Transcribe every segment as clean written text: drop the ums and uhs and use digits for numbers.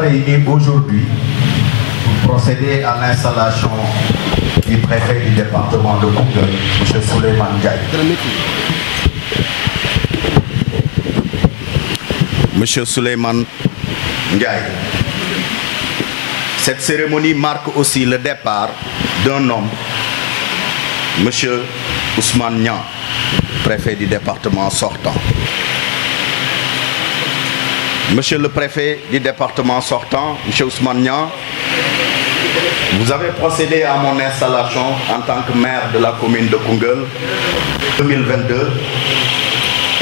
réunis aujourd'hui pour procéder à l'installation du préfet du département de Koungheul, M. Souleymane Ndiaye. Monsieur Souleymane Ndiaye. Cette cérémonie marque aussi le départ d'un homme, Monsieur Ousmane Niang, préfet du département sortant. Monsieur le préfet du département sortant, Monsieur Ousmane Niang, vous avez procédé à mon installation en tant que maire de la commune de Koungheul 2022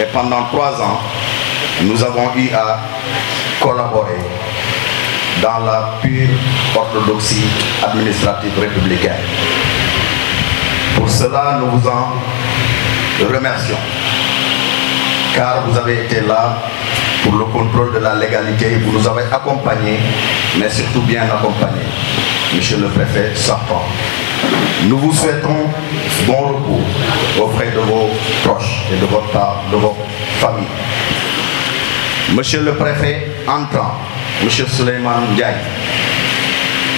et pendant 3 ans, nous avons eu à collaborer dans la pure orthodoxie administrative républicaine. Pour cela, nous vous en remercions, car vous avez été là pour le contrôle de la légalité, vous nous avez accompagnés, mais surtout bien accompagnés, Monsieur le préfet sortant. Nous vous souhaitons bon repos auprès de vos proches et de votre famille. Monsieur le préfet entrant, Monsieur Souleymane Ndiaye,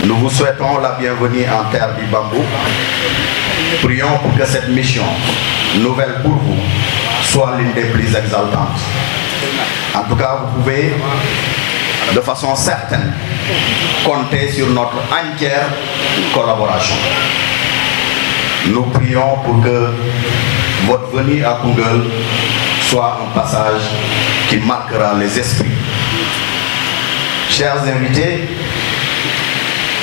nous vous souhaitons la bienvenue en terre du bambou. Prions pour que cette mission, nouvelle pour vous, soit l'une des plus exaltantes. En tout cas, vous pouvez, de façon certaine, compter sur notre entière collaboration. Nous prions pour que votre venue à Koungheul soit un passage qui marquera les esprits. Chers invités,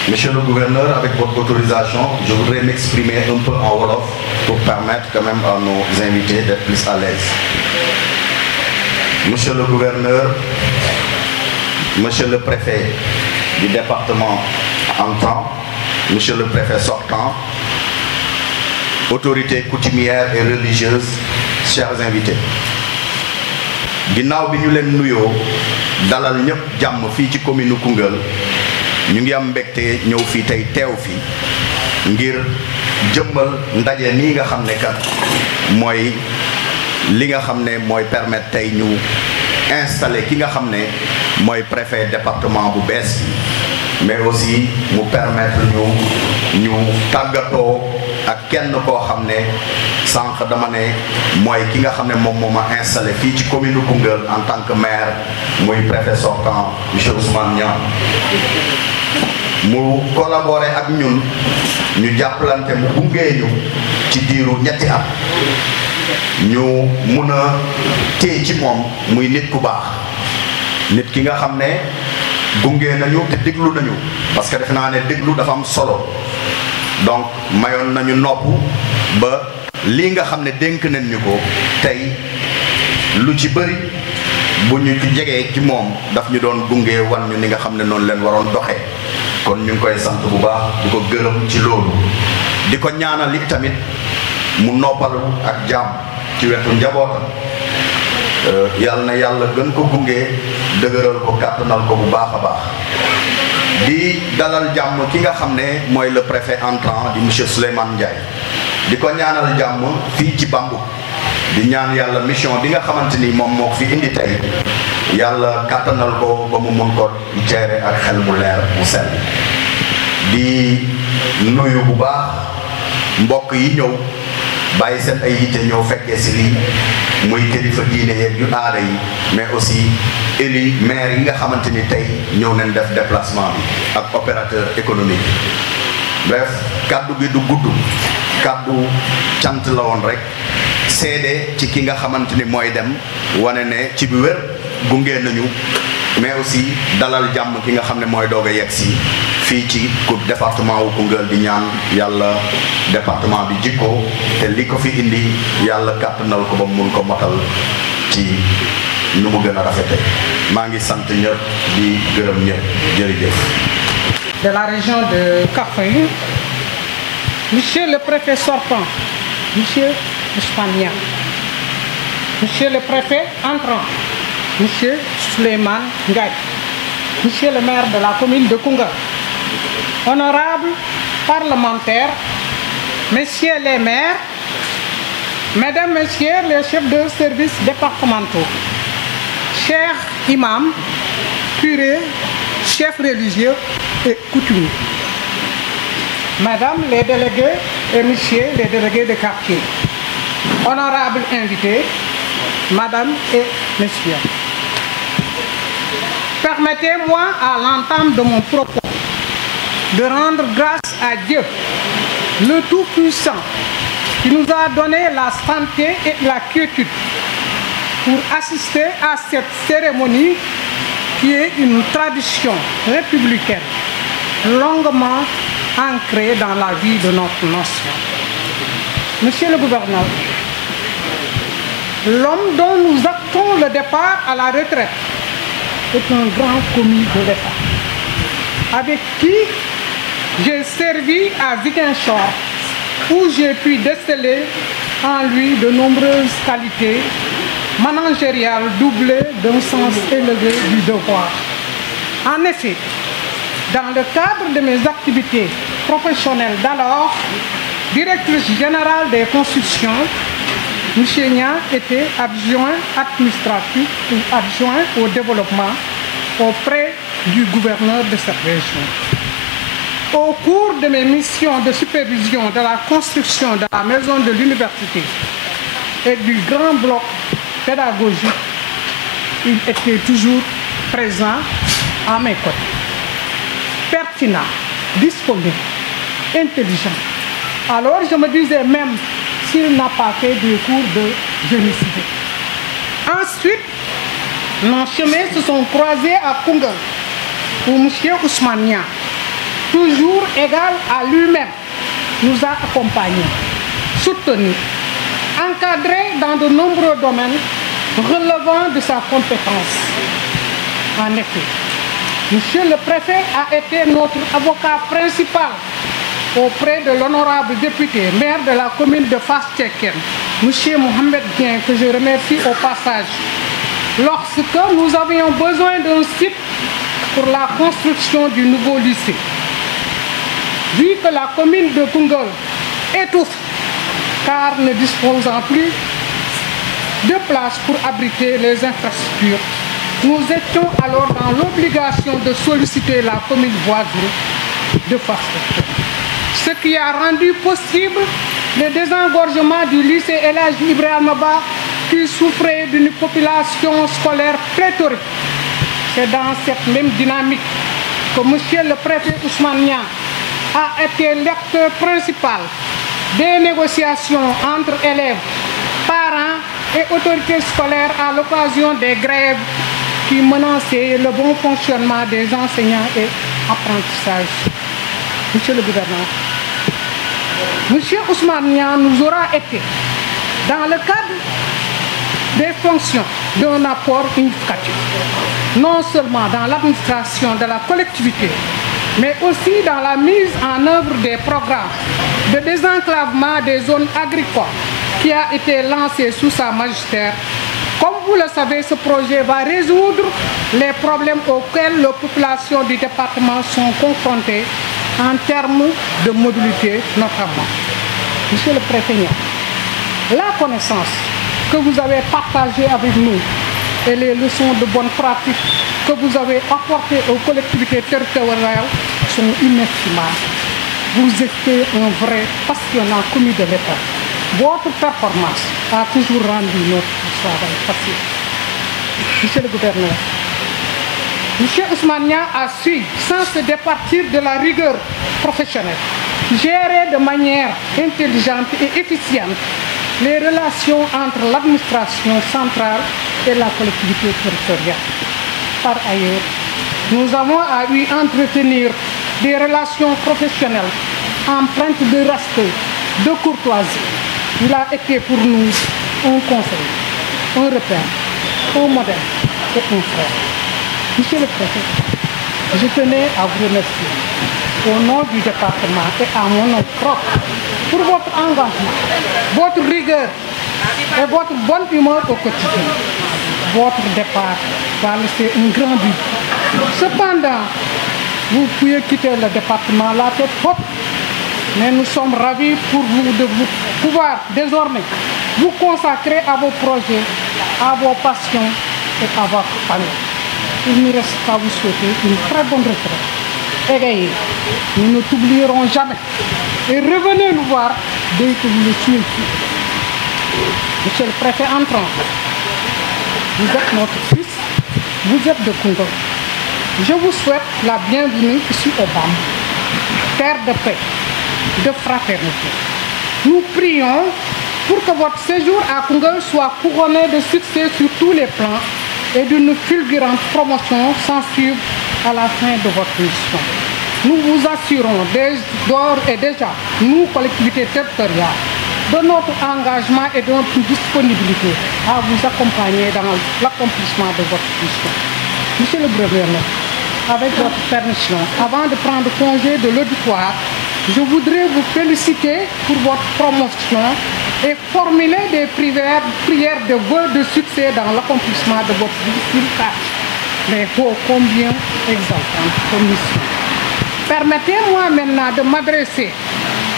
Monsieur le gouverneur, avec votre autorisation, je voudrais m'exprimer un peu en wolof pour permettre quand même à nos invités d'être plus à l'aise. Monsieur le gouverneur, Monsieur le préfet du département entrant, Monsieur le préfet sortant, autorités coutumières et religieuses, chers invités. Ginnaaw bi ñu leen nuyoo dalal ñëpp jàmm fii ci commune Koungheul ñu ngi am mbégte ñëw fii tey teew fii ngir jëmmal ndaje nii nga xam ne kat mooy li nga xam ne mooy permettre tey ñu installer ki nga xam ne mooy préfet département bu bees mais aussi mu permettre ñu tàggatoo ak kenn koo xam ne sànq dama ne mooy ki nga xam ne moom moo ma installé fii ci commune Koungheul en tant que maire muy préfet sortant monsieur Ousmane Niang mu collaboré ak ñun ñu jàppalante mu gungee ñu ci diiru ñetti at ñu mun a téye ci moom muy nit ku baax nit ki nga xam ne gungee nañu te déglu nañu parce que defe naa ne déglu dafa am solo donc mayoon nañu nopp ba lii nga xam ne dénk nañ ñu ko tey lu ci bëri bu ñu ci jegee ci moom daf ñu doon gunge wan ñu ni nga xam ne noonu leen waroon doxee kon ñu ngi koy sant bu baax di ko gërëm ci loolu di ko ñaanal it tamit mu noppalu ak jàmm ci wetu njabootam yàlla na yàlla gën ko gunge dëgëral ko kàttanal ko bu baax a baax di dalal jàmm ki nga xam ne mooy le préfet entrant di monsieur Souleymane Ndiaye di ko ñaanal jàmm fii ci Bambouck di ñaan yàlla mission bi nga xamante ni moom moo ko fi indi tey yàlla kàttanal ko ba mu mun ko gérer ak xel mu leer mu sell di nuyu bu baax mbokk yi ñëw bàyyi seen ay yitte ñëw fekkee si lii muy kilifa diine yeeg yu aada yi mais aussi éli maire yi nga xamante ni tey ñëw nañ def déplacement bi ak opérateur économique bref kaddu gi du gudd kaddu cant la woon rek seede ci ki nga xamante ni mooy dem wane ne ci bi wér gunge nañu mais aussi dalal jàmm ki nga xam ne mooy doog a yegg si fii ci département wu Koungheul di ñaan yàlla département bi jikko te li ko fi indi yàlla kàttanal ko ba mun ko motal ci nu mu gën a rafete maa ngi sant ñëpp di gërëm ñëpp jërëjëf. De la région de Kaffrine, Monsieur le préfet sortant, Monsieur Ousmane Niang, Monsieur le préfet entrant, Monsieur Souleymane Ndiaye, Monsieur le maire de la commune de Koungheul, honorables parlementaires, Messieurs les maires, Mesdames, Messieurs les chefs de services départementaux, chers imams, curés, chefs religieux et coutumiers, Madame les délégués et Messieurs les délégués de quartier, honorables invités, Madame et Messieurs, permettez-moi à l'entame de mon propos de rendre grâce à Dieu, le Tout-Puissant, qui nous a donné la santé et la quiétude pour assister à cette cérémonie qui est une tradition républicaine longuement ancrée dans la vie de notre nation. Monsieur le gouverneur, l'homme dont nous actons le départ à la retraite est un grand commis de l'État, avec qui j'ai servi à Ziguinchor, où j'ai pu déceler en lui de nombreuses qualités managériales doublées d'un sens élevé du devoir. En effet, dans le cadre de mes activités professionnelles d'alors, directrice générale des constructions, M. Nia était adjoint administratif ou adjoint au développement auprès du gouverneur de cette région. Au cours de mes missions de supervision de la construction de la maison de l'université et du grand bloc pédagogique, il était toujours présent à mes côtés. Pertinent, disponible, intelligent. Alors je me disais même s'il n'a pas fait des cours de génie civil. Ensuite, nos chemins se sont croisés à Koungheul, où M. Ousmane Nia, toujours égal à lui-même, nous a accompagnés, soutenus, encadrés dans de nombreux domaines relevant de sa compétence. En effet, Monsieur le préfet a été notre avocat principal auprès de l'honorable député, maire de la commune de Fass-Tchekhen, M. Mohamed Dien, que je remercie au passage, lorsque nous avions besoin d'un site pour la construction du nouveau lycée. Vu que la commune de Koungheul étouffe, car ne disposant plus de place pour abriter les infrastructures, nous étions alors dans l'obligation de solliciter la commune voisine de Fass-Tchekhen. Ce qui a rendu possible le désengorgement du lycée El Hadji Ibrahima Ba, qui souffrait d'une population scolaire pléthorique. C'est dans cette même dynamique que M. le préfet Ousmane Nia a été l'acteur principal des négociations entre élèves, parents et autorités scolaires à l'occasion des grèves qui menaçaient le bon fonctionnement des enseignants et apprentissages. Monsieur le gouverneur, M. Ousmane Nia nous aura été, dans le cadre des fonctions, d'un apport significatif, non seulement dans l'administration de la collectivité, mais aussi dans la mise en œuvre des programmes de désenclavement des zones agricoles qui a été lancé sous sa magistère. Comme vous le savez, ce projet va résoudre les problèmes auxquels les populations du département sont confrontées en termes de mobilité notamment. Monsieur le préfet, la connaissance que vous avez partagée avec nous et les leçons de bonne pratique que vous avez apportées aux collectivités territoriales sont inestimables. Vous étiez un vrai passionnant commis de l'État. Votre performance a toujours rendu notre travail facile. Monsieur le gouverneur, M. Ousmane Nia a su, sans se départir de la rigueur professionnelle, gérer de manière intelligente et efficiente les relations entre l'administration centrale et la collectivité territoriale. Par ailleurs, nous avons eu entretenir des relations professionnelles empreintes de respect, de courtoisie. Il a été pour nous un conseil, un repère, un modèle et un frère. Monsieur le préfet, je tenais à vous remercier au nom du département et à mon nom propre pour votre engagement, votre rigueur et votre bonne humeur au quotidien. Votre départ va laisser un grand but. Cependant, vous pouvez quitter le département la tête haute, mais nous sommes ravis pour vous de vous pouvoir désormais vous consacrer à vos projets, à vos passions et à votre famille. il ne reste qu'à vous souhaiter une très bonne retraite. Égayez, nous ne t'oublierons jamais. Et revenez nous voir dès que vous le tuez. Monsieur le préfet entrant, vous êtes notre fils, vous êtes de Koungheul. Je vous souhaite la bienvenue ici au BAM, terre de paix, de fraternité. Nous prions pour que votre séjour à Koungheul soit couronné de succès sur tous les plans et d'une fulgurante promotion sans suivre à la fin de votre mission. Nous vous assurons d'ores et déjà, nous, collectivités territoriales, de notre engagement et de notre disponibilité à vous accompagner dans l'accomplissement de votre mission. Monsieur le gouverneur, avec votre permission, avant de prendre congé de l'auditoire, je voudrais vous féliciter pour votre promotion et formuler des prières de vœux de succès dans l'accomplissement de votre difficile tâche, mais ô combien exaltante mission. Permettez-moi maintenant de m'adresser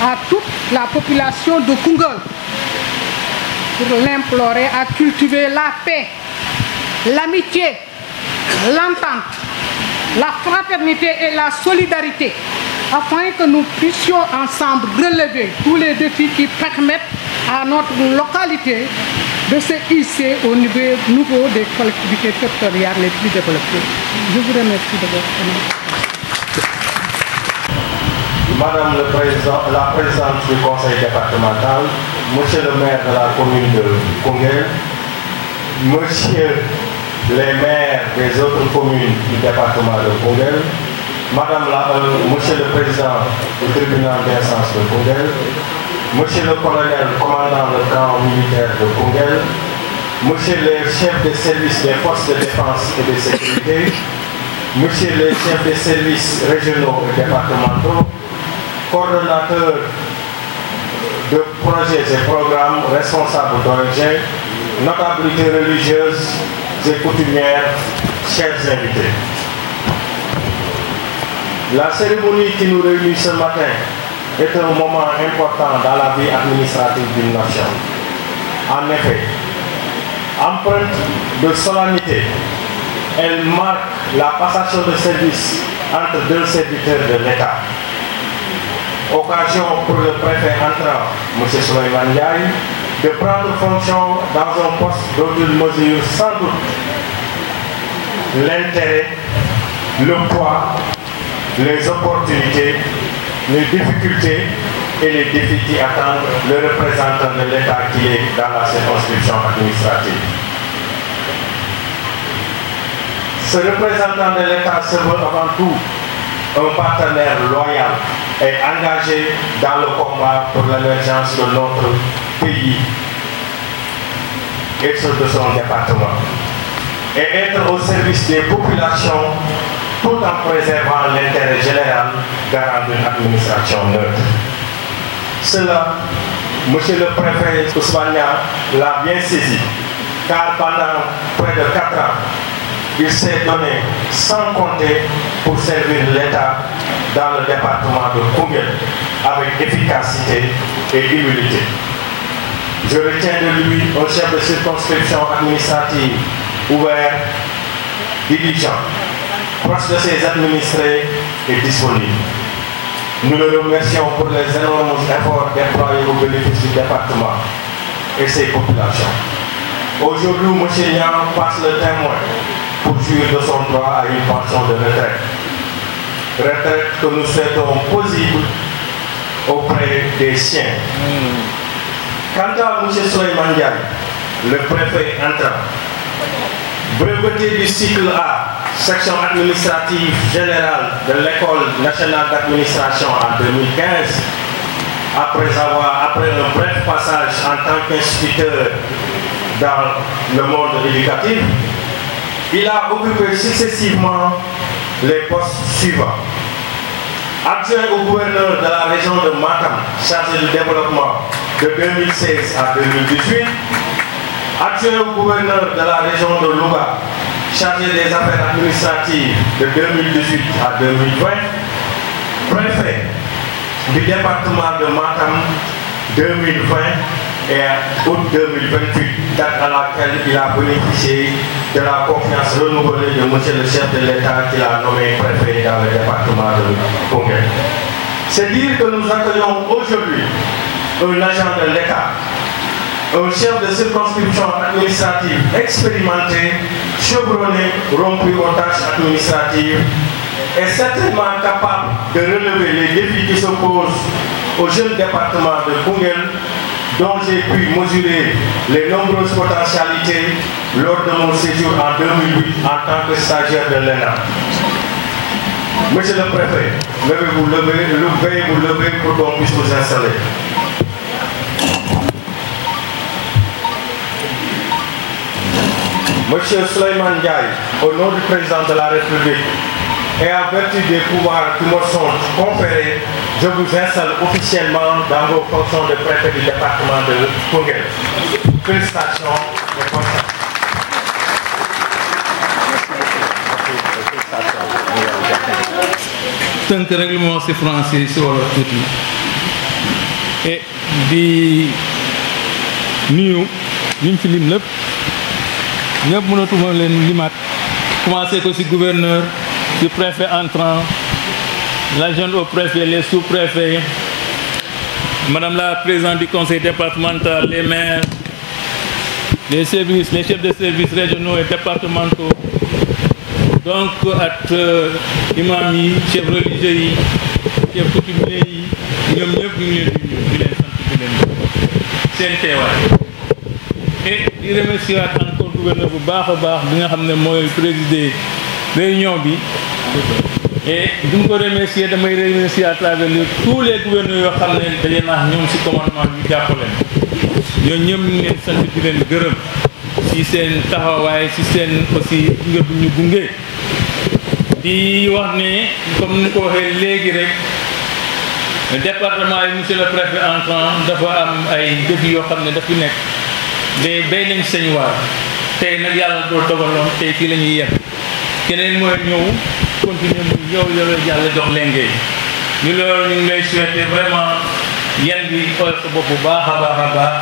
à toute la population de Koungheul pour l'implorer à cultiver la paix, l'amitié, l'entente, la fraternité et la solidarité, afin que nous puissions ensemble relever tous les défis qui permettent à notre localité de se hisser au niveau des collectivités territoriales les plus développées. Je vous remercie de votre attention. Madame la présidente du conseil départemental, monsieur le maire de la commune de Koungheul, monsieur les maires des autres communes du département de Koungheul, monsieur le président du tribunal d'instance de Koungheul, monsieur le colonel commandant le camp militaire de Koungheul, monsieur les chefs de service des forces de défense et de sécurité, monsieur les chefs de services régionaux et départementaux, coordonnateurs de projets et programmes, responsables d'ONG, notabilités religieuses et coutumières, chers invités. La cérémonie qui nous réunit ce matin est un moment important dans la vie administrative d'une nation. En effet, empreinte de solennité, elle marque la passation de service entre deux serviteurs de l'État. Occasion pour le préfet entrant, M. Souleymane Ndiaye, de prendre fonction dans un poste dont il mesure sans doute l'intérêt, le poids, les opportunités, les difficultés et les défis qui attendent le représentant de l'État qui est dans la circonscription administrative. Ce représentant de l'État se veut avant tout un partenaire loyal et engagé dans le combat pour l'émergence de notre pays et de son département, et être au service des populations tout en préservant l'intérêt général garant d'une administration neutre. Cela, monsieur le préfet Ousmane l'a bien saisi, car pendant près de 4 ans, il s'est donné sans compter pour servir l'État dans le département de Koungheul avec efficacité et humilité. Je retiens de lui un chef de circonscription administrative ouvert, diligent, proche de ses administrés et disponible. Nous le remercions pour les énormes efforts déployés au bénéfice du département et ses populations. Aujourd'hui, M. Niang passe le témoin pour jouir de son droit à une pension de retraite. Retraite que nous souhaitons possible auprès des siens. Quant à M. Souleymane Ndiaye, le préfet entrant, breveté du cycle A, section administrative générale de l'École nationale d'administration en 2015, après un bref passage en tant qu'instituteur dans le monde éducatif, il a occupé successivement les postes suivants. Adjoint au gouverneur de la région de Matam, chargé du développement de 2016 à 2018, adjoint au gouverneur de la région de Louga, chargé des affaires administratives de 2018 à 2020, préfet du département de Matam 2020 et août 2028, date à laquelle il a bénéficié de la confiance renouvelée de monsieur le chef de l'État qui l'a nommé préfet dans le département de Koungheul. C'est dire que nous accueillons aujourd'hui un agent de l'État, un chef de circonscription administrative expérimenté, chevronné, rompu aux tâches administratives et certainement capable de relever les défis qui s'opposent au jeune département de Koungheul, dont j'ai pu mesurer les nombreuses potentialités lors de mon séjour en 2008 en tant que stagiaire de l'ENA. Monsieur le préfet, veuillez vous lever pour qu'on puisse vous installer. Monsieur Souleymane Ndiaye, au nom du président de la République et en vertu des pouvoirs qui me sont conférés, je vous installe officiellement dans vos fonctions de préfet du département de Koungheul. Félicitations et bonne chance. tënk rek li ma wax ci français ci wolof tuuti et di nuyu ñu fi lim lépp ñëpp mënatuma leen limaat commencé ko ci gouverneur ci préfet entrant l'adjoint au préfet, les sous-préfets, madame la présidente du conseil départemental, les maires, les services, les chefs de services régionaux et départementaux, donc ak imam yi, chefs religieux yi, chefs coutumiers yi, ñoom ñëpp ñu ngi leen di leen sant di leen seen teewaay et di remercier encore gouverneur bu baax a baax bi nga xam ne mooy présider réunion bi. Et je me remercie, damay remercier à travers tous les gouverneurs yoo xam ne daje naa ñoom ci commandement bi jàppale ñoom ñëpp ñu ngi leen sant di leen gërëm ci seen taxawaay ci seen aussi gunge bu ñu gunge di wax ne comme ni ko waxee léegi rek département yi monsieur le préfet entrant dafa am ay défis yoo xam ne daf fi nekk mais béy nañ seen waar tey nag yàlla doo dogaloon tey fii la ñuy yem keneen mooy ñëw continuer mu yow yàlla jox leen ngay ñu loolu ñu ngi lay souhaiter vraiment yan bi xool sa bopp bu baax a baax a baax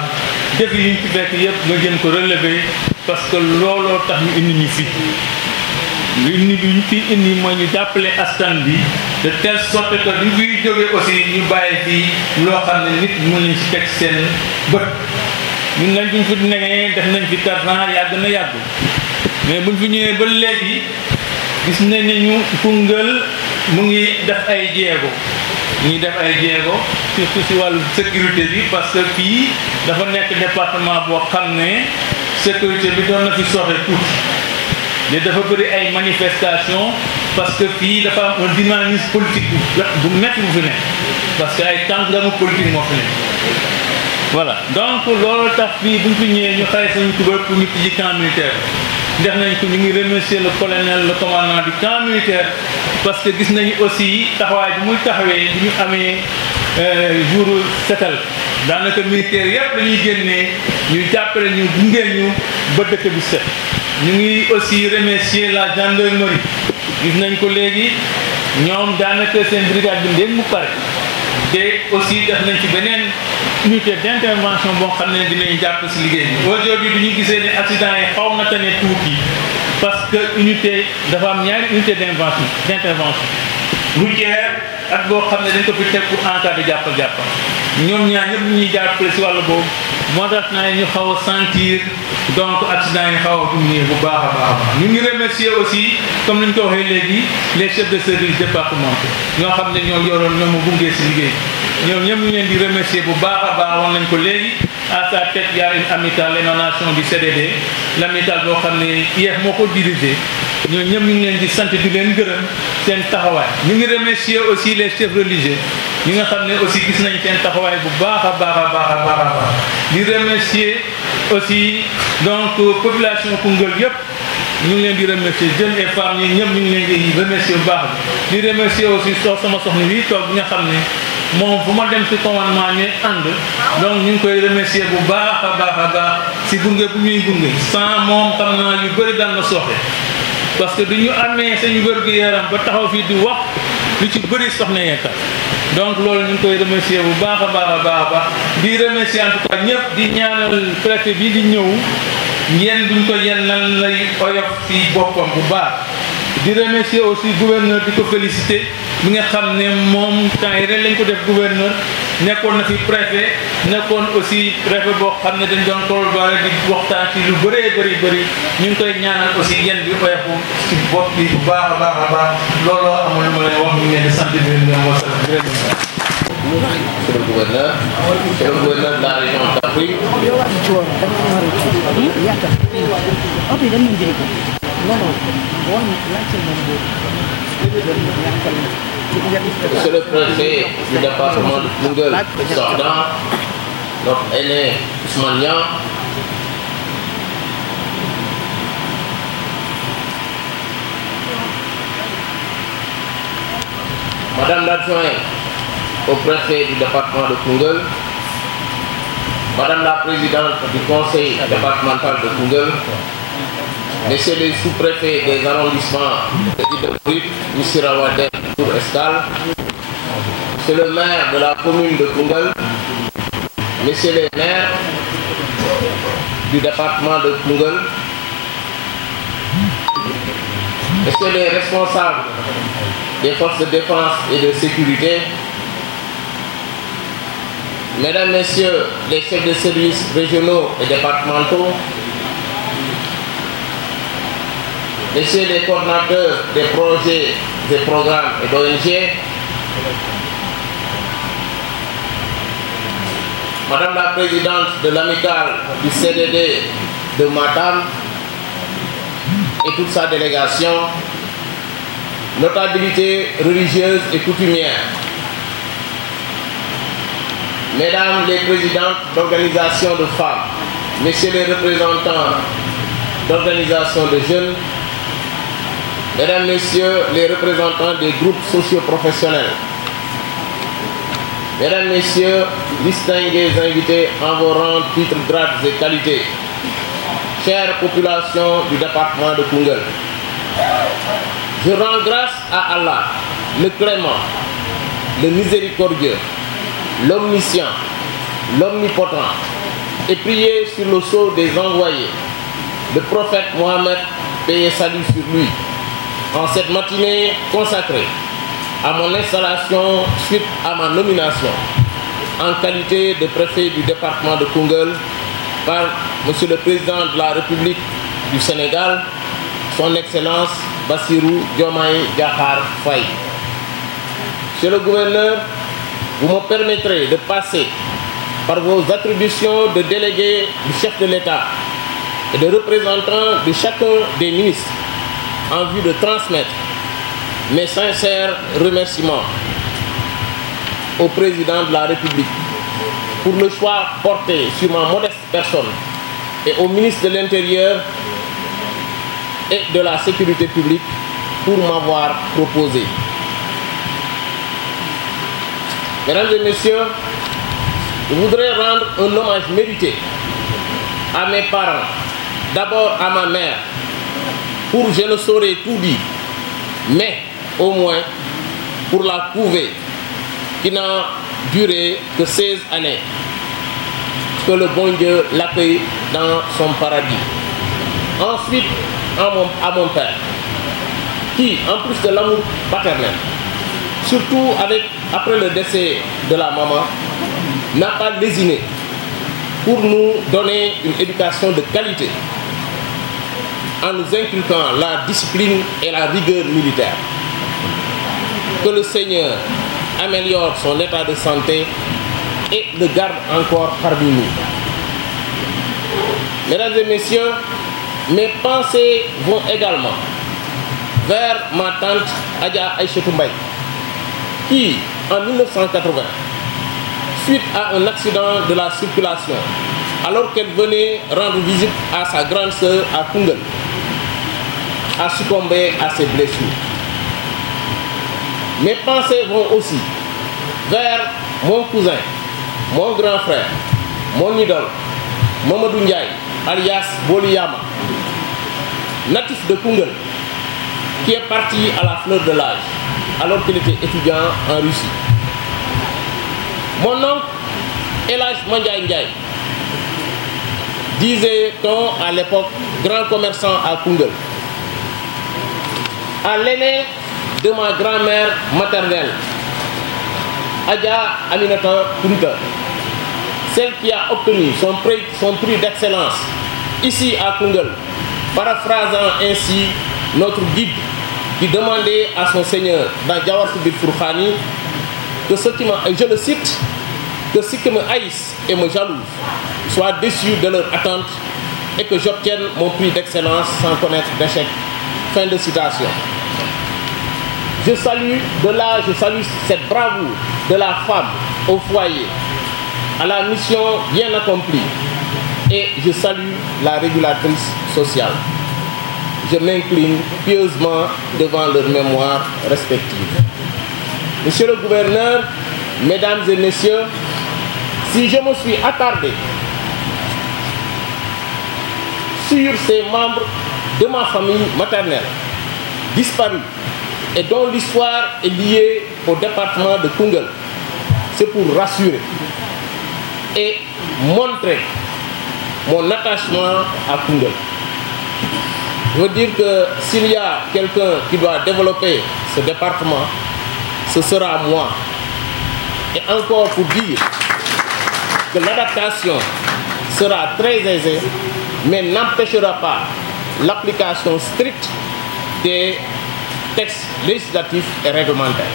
défi yi ñu ci fekk yëpp nga jëm ko relever parce que looloo tax ñu indi ñu fi lu indi bi ñu fi indi mooy ñu jàppale askan bi de telle sorte que ñu fiy jógee aussi ñu bàyyi fii loo xam ne nit mën nañ ci teg seen bët ñun nañ buñ fi negee def nañ fi 4 ans yàgg na yàgg mais buñ fi ñëwee ba léegi gis nañ ne ñu Koungheul mu ngi def ay jéego surtout ci wàllu sécurité bi parce que fii dafa nekk département boo xam ne sécurité bi doon na fi soxe tuuti mais dafa bëri ay manifestation parce que fii dafa am un dynamisme politique bu métti bu fi nekk parce que ay tàngamu politique moo fi nekk voilà donc loolu tax fii buñ fi ñëwee ñu xëy sañu tuba pour ñu tijji camp militaire def nañ ko ñu ngi remercier le colonel le commandant du camp militaire parce que gis nañu aussi taxawaay bi muy taxawee bi ñu amee jour setal daanaka militaire yëpp dañuy génnee ñu jàppale ñu gunge ñu ba dëkk bi set ñu ngi aussi remercier la gendarmerie gis nañ ko léegi ñoom daanaka seen brigade bi ndéeg mu pare te aussi def nañ ci beneen unité d'intervention boo xam ne dinañ jàpp si liggéey bi aujourd'hui du ñu gisee ne accident yi xaw na tane tuuti parce que unité dafa am ñaari unité d'intervention routière ak boo xam ne dañ ko fi teg pour en cas de jàppal ñoom ñaar ñëpp ñuy jàppale si wàllu boobu moo tax naa ñu xaw a sentir donc accident yi xaw a diminuer bu baax a baax ñu ngi remercier aussi comme ni ñu ko waxee léegi les chefs de service départementaux ñoo xam ne ñoo yoroon ñoo ma gungee si liggéey ñoom ñëpp ñu leen di remercier bu baax a baax wax nañ ko léegi à sa tête il y a une amicale l'émanation du CDD l'amicale boo xam ne IEF moo ko dirigé ñoo ñëpp ñu ngi leen di sant di leen gërëm seen taxawaay ñu ngi remercier aussi les chefs religieux ñi nga xam ne aussi gis nañ seen taxawaay bu baax a baax a baax a baax a baax di remercier aussi donc population Koungheul yëpp ñu ngi leen di remercier jeunes et femmes ñi ñëpp ñu ngi leen di remercier bu baax di remercier aussi sama soxna wi toog bi nga xam ne moom fu ma dem ci commandement ñuy ànd donc ñu ngi koy remercier bu baax a baax a baax si gunge bu ñuy gunge sans moom xam naa yu bëri daan na soxe parce que du ñu amee sañu wér-gu-yaram ba taxaw fii di wax lu ci bëri soxna yee tax donc loolu ñu ngi koy remercier bu baax a baax di remercier en tout cas ñëpp di ñaanal préfet bi di ñëw yéen duñ ko yennal lay oyof ci boppam bu baax di remercier aussi gouverneur di ko féliciter bi nga xam ne moom temps yi ren lañ ko def gouverneur nekkoon na fi préfet nekkoon aussi préfet boo xam ne dañ doon collaborer di waxtaan ci lu bëree bëri ñu ngi koy ñaanal aussi yéen bi oyofu ci bopp bi bu baax a baax looloo amul lu ma leen wax ñu ngi leen di sant di leen wasal di leen Monsieur le gouverneur de la région d'Afrique, Monsieur le préfet du département de Koungheul sortant, notre aîné Ousmane Niang, Madame l'adjointe au préfet du département de Koungheul, Madame la présidente du conseil départemental de Koungheul, Messieurs les sous-préfets des arrondissements de Idem-Brut, Missirah-Wadène, Tour Escale, Monsieur le maire de la commune de Koungheul, Messieurs les maires du département de Koungheul, Messieurs les responsables des forces de défense et de sécurité, Mesdames, Messieurs les chefs de services régionaux et départementaux, Messieurs les coordinateurs des projets, des programmes et d'ONG, Madame la présidente de l'amicale du CDD de Matam et toute sa délégation, notabilité religieuse et coutumière, Mesdames les présidentes d'organisations de femmes, Messieurs les représentants d'organisations de jeunes, Mesdames, Messieurs les représentants des groupes socio-professionnels, Mesdames, Messieurs, distingués invités en vos rangs, titres, grades et qualités, chère population du département de Koungheul, je rends grâce à Allah, le clément, le miséricordieux, l'omniscient, l'omnipotent, et prier sur le sceau des envoyés, le prophète Mohammed, paix et salut sur lui, en cette matinée consacrée à mon installation suite à ma nomination en qualité de préfet du département de Koungheul par Monsieur le Président de la République du Sénégal, Son Excellence Bassirou Diomaye Diakhar Faye. Monsieur le gouverneur, vous me permettrez de passer par vos attributions de délégué du chef de l'État et de représentant de chacun des ministres en vue de transmettre mes sincères remerciements au président de la République pour le choix porté sur ma modeste personne et au ministre de l'Intérieur et de la Sécurité publique pour m'avoir proposé. Mesdames et messieurs, je voudrais rendre un hommage mérité à mes parents, d'abord à ma mère, pour je ne saurais tout dire, mais au moins pour la couvée qui n'a duré que 16 années, que le bon Dieu l'accueille dans son paradis. Ensuite, à mon père, qui, en plus de l'amour paternel, surtout après le décès de la maman, n'a pas lésiné pour nous donner une éducation de qualité, en nous inculquant la discipline et la rigueur militaire. Que le Seigneur améliore son état de santé et le garde encore parmi nous. Mesdames et messieurs, mes pensées vont également vers ma tante Adja Aïchetou Mbaye, qui, en 1980, suite à un accident de la circulation, alors qu'elle venait rendre visite à sa grande sœur à Koungheul, a succombé à ses blessures. Mes pensées vont aussi vers mon cousin, mon grand frère, mon idole, Mamadou Ndiaye, alias Boliyama, natif de Koungheul, qui est parti à la fleur de l'âge, alors qu'il était étudiant en Russie. Mon oncle, Elhadj Mandiaye Ndiaye, disait-on à l'époque, grand commerçant à Koungheul. À l'aîné de ma grand-mère maternelle, Adja Aminata Kounta, celle qui a obtenu son prix d'excellence ici à Koungheul, paraphrasant ainsi notre guide qui demandait à son seigneur dans Diawartou Bil Fourkhani que je le cite, que ceux qui me haïssent et me jalousent soient déçus de leur attente et que j'obtienne mon prix d'excellence sans connaître d'échec. Fin de citation. Je salue cette bravoure de la femme au foyer, à la mission bien accomplie, et je salue la régulatrice sociale. Je m'incline pieusement devant leurs mémoires respectives. Monsieur le gouverneur, mesdames et messieurs, si je me suis attardé sur ces membres de ma famille maternelle disparus et dont l'histoire est liée au département de Koungheul, c'est pour rassurer et montrer mon attachement à Koungheul. Je veux dire que s'il y a quelqu'un qui doit développer ce département, ce sera moi. Et encore pour dire que l'adaptation sera très aisée, mais n'empêchera pas l'application stricte des textes législatifs et réglementaires.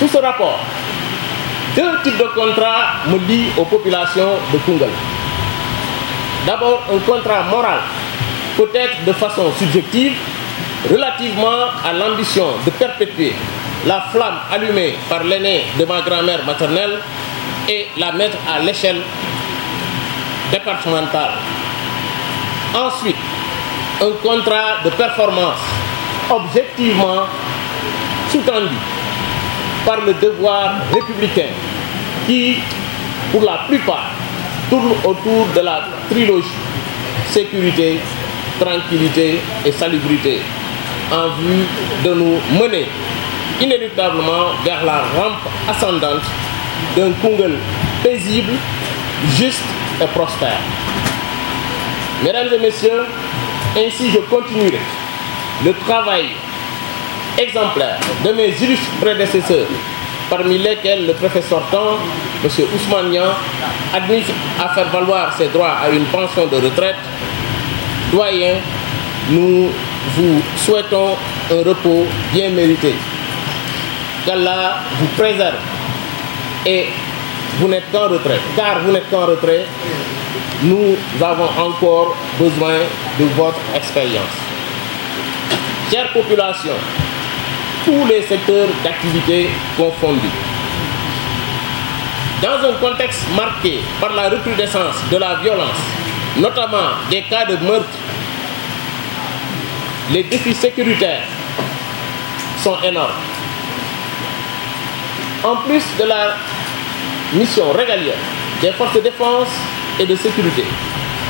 Sous ce rapport, 2 types de contrats me lient aux populations de Koungheul. D'abord, un contrat moral, peut-être de façon subjective, relativement à l'ambition de perpétuer la flamme allumée par l'aîné de ma grand-mère maternelle et la mettre à l'échelle départementale. Ensuite, un contrat de performance objectivement sous-tendu par le devoir républicain qui, pour la plupart, tourne autour de la trilogie sécurité, tranquillité et salubrité en vue de nous mener inéluctablement vers la rampe ascendante d'un Koungheul paisible, juste et prospère. Mesdames et messieurs, ainsi je continuerai le travail exemplaire de mes illustres prédécesseurs, parmi lesquels le préfet sortant, M. Ousmane Niang, admis à faire valoir ses droits à une pension de retraite. Doyen, nous vous souhaitons un repos bien mérité. Qu'Allah vous préserve et vous n'êtes qu'en retrait, car vous n'êtes qu'en retrait, nous avons encore besoin de votre expérience. Chère population, tous les secteurs d'activité confondus. Dans un contexte marqué par la recrudescence de la violence, notamment des cas de meurtre, les défis sécuritaires sont énormes. En plus de la mission régalienne des forces de défense et de sécurité,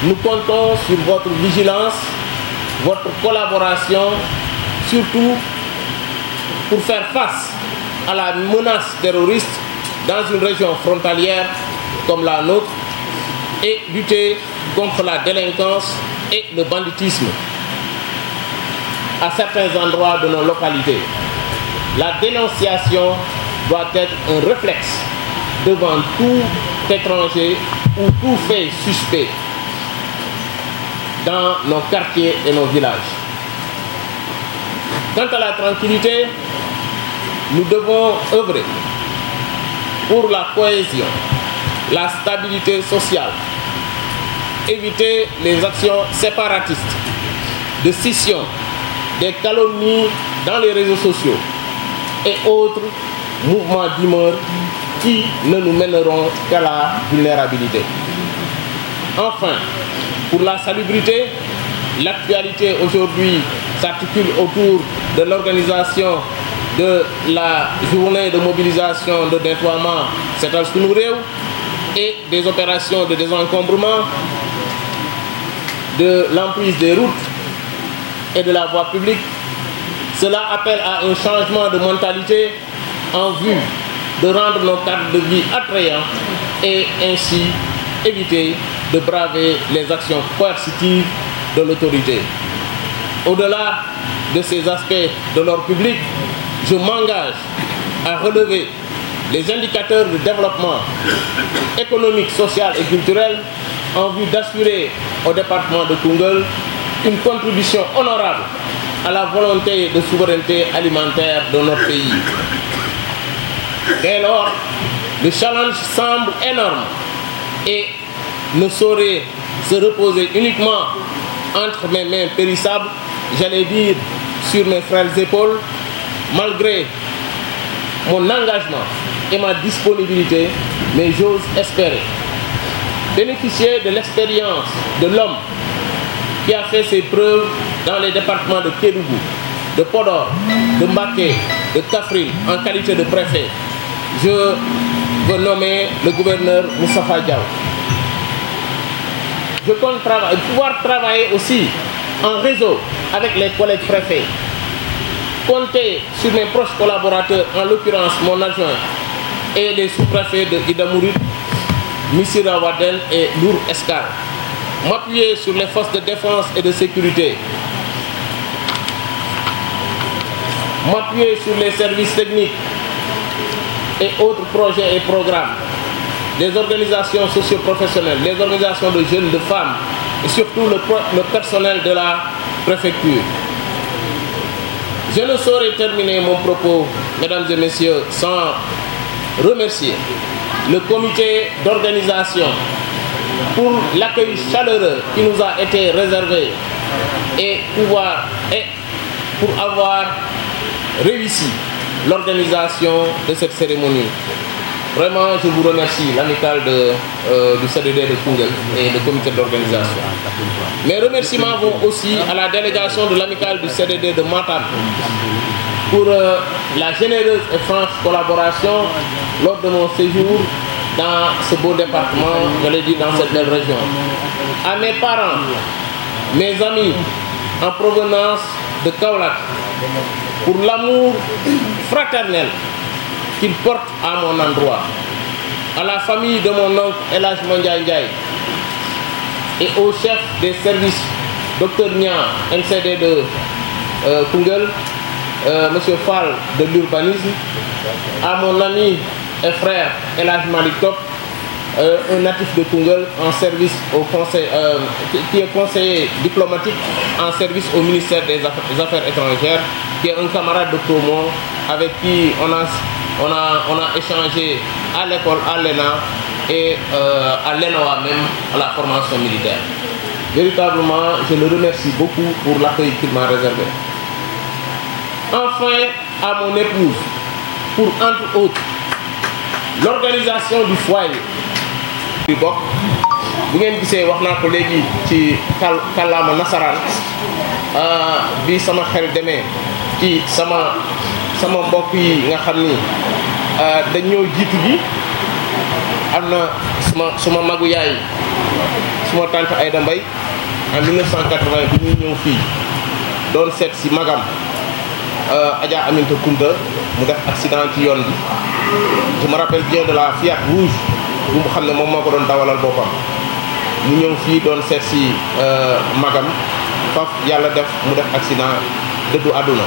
nous comptons sur votre vigilance, votre collaboration, surtout pour faire face à la menace terroriste dans une région frontalière comme la nôtre et lutter contre la délinquance et le banditisme à certains endroits de nos localités. La dénonciation doit être un réflexe devant tout étranger ou tout fait suspect dans nos quartiers et nos villages. Quant à la tranquillité, nous devons œuvrer pour la cohésion, la stabilité sociale, éviter les actions séparatistes, de scission, des calomnies dans les réseaux sociaux et autres mouvements d'humeur qui ne nous mèneront qu'à la vulnérabilité. Enfin, pour la salubrité, l'actualité aujourd'hui s'articule autour de l'organisation de la journée de mobilisation de nettoiement Setal Sunu Réew et des opérations de désencombrement de l'emprise des routes et de la voie publique. Cela appelle à un changement de mentalité en vue de rendre nos cadres de vie attrayants et ainsi éviter de braver les actions coercitives de l'autorité. Au-delà de ces aspects de l'ordre public, je m'engage à relever les indicateurs de développement économique, social et culturel en vue d'assurer au département de Koungheul une contribution honorable à la volonté de souveraineté alimentaire de notre pays. Dès lors, le challenge semble énorme et ne saurait se reposer uniquement entre mes mains périssables, j'allais dire sur mes frêles épaules, malgré mon engagement et ma disponibilité, mais j'ose espérer bénéficier de l'expérience de l'homme qui a fait ses preuves dans les départements de Kédougou, de Podor, de Mbaké, de Kaffrine en qualité de préfet. Je veux nommer le gouverneur Moustapha Diaw. Je compte pouvoir travailler aussi en réseau avec les collègues préfets. Compter sur mes proches collaborateurs, en l'occurrence mon adjoint et les sous-préfets de Idamourid, Missira Waden et Lour Escar. M'appuyer sur les forces de défense et de sécurité. M'appuyer sur les services techniques et autres projets et programmes, les organisations socio-professionnelles, les organisations de jeunes, de femmes et surtout le personnel de la préfecture. Je ne saurais terminer mon propos, mesdames et messieurs, sans remercier le comité d'organisation pour l'accueil chaleureux qui nous a été réservé et pour avoir réussi l'organisation de cette cérémonie. Vraiment, je vous remercie, l'amicale du CDD de Koungheul et le comité d'organisation. Mes remerciements vont aussi à la délégation de l'amicale du CDD de Matam pour la généreuse et franche collaboration lors de mon séjour dans ce beau département, je l'ai dit, dans cette belle région. À mes parents, mes amis en provenance de Kaolack, pour l'amour fraternel qu'ils portent à mon endroit. À la famille de mon oncle Elhadj Mandiaye Ndiaye et au chef des services, Dr Niang, NCD de Koungheul, M. Fall de l'urbanisme, à mon ami et frère Elhadj Malick Top, un natif de Koungheul en service au conseil, qui est conseiller diplomatique en service au ministère des Affaires étrangères, qui est un camarade de Comont avec qui on a échangé à l'école, à l'ENA et à l'ENOA même, à la formation militaire. Véritablement, je le remercie beaucoup pour l'accueil qu'il m'a réservé. Enfin, à mon épouse, pour entre autres, l'organisation du foyer. bu bokk bu ngeen gisee wax naa ko léegi ci kàllaama nasaraan bi sama xel demee ci sama mbokk yi nga xam ni dañoo jiitu ji am na suma magu yaay suma tante Aïda Mbaye en 1980 bi ñuy ñëw fii doon seet si magam Adja Aminta Kounta mu def accident ci yoon bi je me rappelle bien de la Fiat rouge bu mu xam ne moom moo ko doon dawalal boppam mu ñëw fii doon seet si magam faf yàlla def mu def accident dëddu àdduna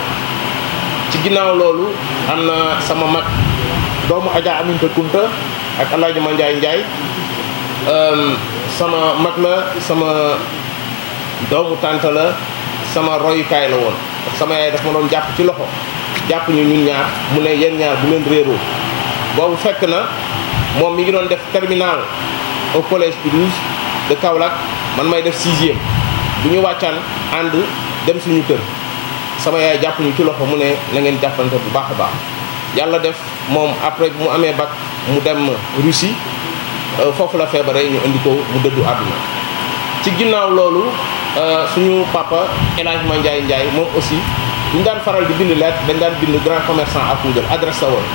ci ginnaaw loolu am na sama mag doomu Adja Aminta Kounta ak Elhadj Mandiaye Ndiaye sama mag la sama doomu tante la sama royukaay la woon sama yaay daf ma doon jàpp ci loxo jàpp ñu ñun ñaar mu ne yéen ñaar bu leen réeroo boobu fekk na moom mi ngi doon def terminal au collège Toulouse de Kaolack man may def 6e bu ñu wàccaan ànd dem suñu kër sama yaay jàpp ñu ci loxo mu ne na ngeen jàppante bu baax a baax yàlla def moom après bu mu amee bac mu dem Russie foofu la feebaree ñu indi ko mu dëddu àdduna ci ginnaaw loolu suñu papa Elhadj Mandiaye Ndiaye moom aussi ñu daan faral di bind lettre dañ daan bind grand commerçant à Koungheul adresse la woon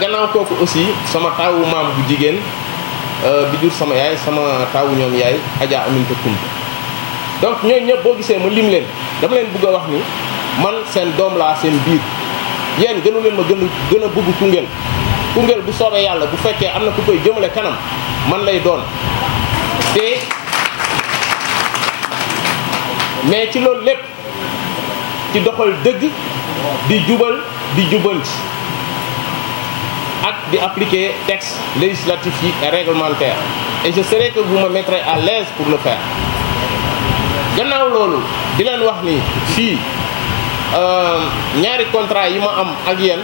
gannaaw kooku aussi sama taawu maam bu jigéen bi jur sama yaay sama taawu ñoom yaay Adja Aminta Kounta donc ñooñu ñëpp boo gisee ma lim leen dama leen bëgg a wax ni man seen doom laa seen biir yéen gënu leen ma gën a bëgg Koungheul. Koungheul bu soobee yàlla bu fekkee am na ku koy jëmale kanam man lay doon te mais ci loolu lépp ci doxal dëgg di jubal di jubanti ak di appliquer texte législatif yi et réglementaire et je serai que vous me mettrez à l'aise pour le faire gannaaw loolu di leen wax ni fii ñaari contrat yi ma am ak yéen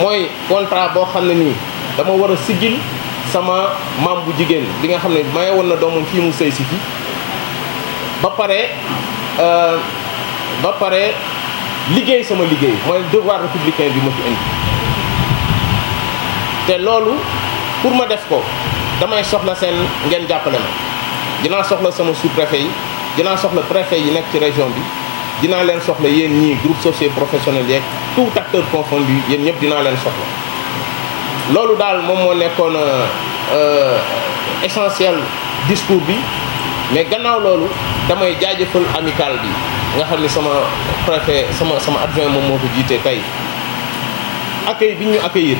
mooy contrat boo xam ne nii dama war a siggil sama maam bu jigéen bi nga xam ne maye woon na doomam fii mu sëy si fi ba pare liggéey sama liggéey mooy devoir républicain bi ma fi indi te loolu pour ma def ko damay soxla seen ngeen jàppale ma dinaa soxla sama sous-préfet yi dinaa soxla préfet yi nekk ci région bi dinaa leen soxla yéen ñii groupe socio-professionnel yeeg tout acteur confondu yéen ñëpp dinaa leen soxla loolu daal moom moo nekkoon essentiel discours bi mais gannaaw loolu damay jaajëfal amical bi nga xam ne sama préfet sama adjoint moom moo ko jiite tey accueil bi ñu accueillir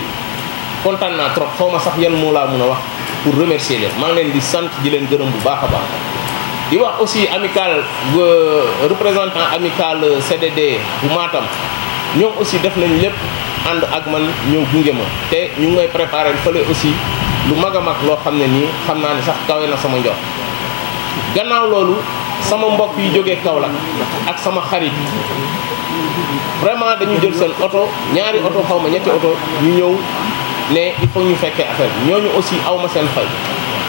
kontaan naa trop xaw ma sax yan moo laa mun a wax pour remercier leen maa ngi leen di sant di leen gërëm bu baax a baax di wax aussi amical représentant amical CDD bu Matam ñoom aussi def nañ lépp ànd ak man ñëw gunge ma te ñu ngi may préparé fële aussi lu mag a mag loo xam ne nii xam naa ne sax kawe na sama njort gannaaw loolu sama mbokk yi jógee Kaolack ak sama xarit vraiment dañu jël seen oto ñaari oto xaw ma ñetti oto ñu ñëw ne il faut ñu fekkee affaire bi ñooñu aussi aw ma seen fay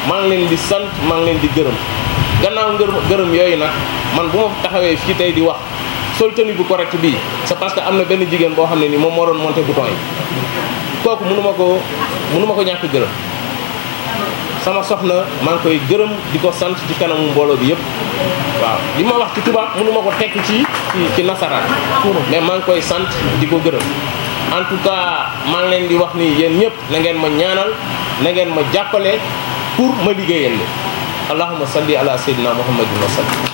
maa ngi leen di sant maa ngi leen di gërëm gannaaw gërëm yooyu nag man bu ma taxawee fii tey di wax sol tenue bu correct bii c'est parce que am na benn jigéen boo xam ne ni moom moo doon monter bouton yi kooku mënu ma ko ñàkk gërëm sama soxna maa ngi koy gërëm di ko sant ci kanamu mbooloo bi yëpp waaw li ma wax ci tubaab mënu ma ko tekk ci nasaraan mais maa ngi koy sant di ko gërëm en tout cas maa ngi leen di wax ni yéen ñëpp na ngeen ma ñaanal na ngeen ma jàppale pour ma liggéeyal leen allahumma salli ala sayyidina muhammadin wa sallam